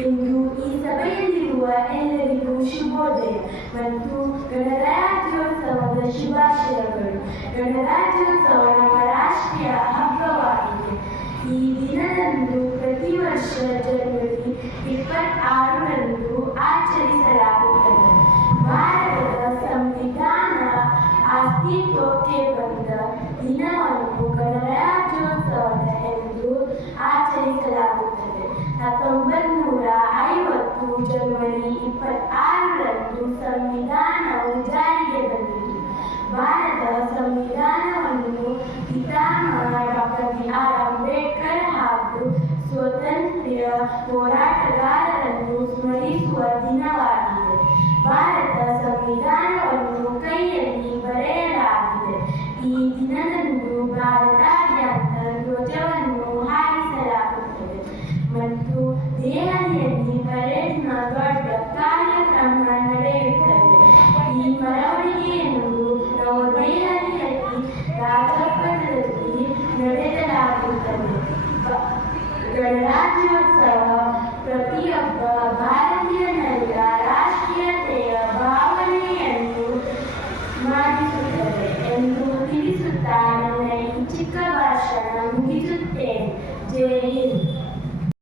ಇಂದು ಈ ಸಭೆಯಲ್ಲಿರುವ ಎಲ್ಲರಿಗೂ ಶುಭೋದಯ ಮತ್ತು ಗಣರಾಜ್ಯೋತ್ಸವದ ಶುಭಾಶಯಗಳು. ಗಣರಾಜ್ಯೋತ್ಸವ ನಮ್ಮ ರಾಷ್ಟ್ರೀಯ ಹಬ್ಬವಾಗಿದೆ. ಈ ದಿನದಂದು ಪ್ರತಿ ವರ್ಷ ಜನವರಿ 26ರಂದು ಆಚರಿಸಲಾಗುತ್ತದೆ. ಭಾರತದ ಸಂವಿಧಾನ ಅಸ್ತಿತ್ವಕ್ಕೆ ಬಂದ ದಿನವನ್ನು ಗಣರಾಜ್ಯೋತ್ಸವ ಎಂದು ಆಚರಿಸಲಾಗುತ್ತದೆ. 1950 ಜನವರಿ 26ರಂದು ಸಂವಿಧಾನವು ಜಾರಿಗೆ ಬಂದಿತು. ಭಾರತದ ಸಂವಿಧಾನವನ್ನು ಪಿತಾಮಹ ಡಾಕ್ಟರ್ ಬಿ.ಆರ್. ಅಂಬೇಡ್ಕರ್ ಹಾಗೂ ಸ್ವಾತಂತ್ರ್ಯ ಹೋರಾಟಗಾರರನ್ನು ಸ್ಮರಿಸುವ ದಿನವಾಗಿದೆ. ಭಾರತದ ಸಂವಿಧಾನವನ್ನು ಕೈಯಲ್ಲಿ ಬರೆಯಲಾಗಿದೆ. ಈ ದಿನದಂದು ಭಾರತಾದ್ಯಂತ ಧ್ವಜವನ್ನು ಹಾರಿಸಲಾಗುತ್ತದೆ ಮತ್ತು ದೆಹಲಿಯಲ್ಲಿ ಪರೇಡ್ನ ದೊಡ್ಡ ಕಾರ್ಯಕ್ರಮ ನಡೆಯುತ್ತದೆ. ಈ ಮೆರವಣಿಗೆಯನ್ನು ನವದೆಹಲಿಯಲ್ಲಿ ರಾಜಪಥದಲ್ಲಿ ನಡೆಸಲಾಗುತ್ತದೆ. ಗಣರಾಜ್ಯೋತ್ಸವ ಪ್ರತಿಯೊಬ್ಬ ಭಾರತೀಯ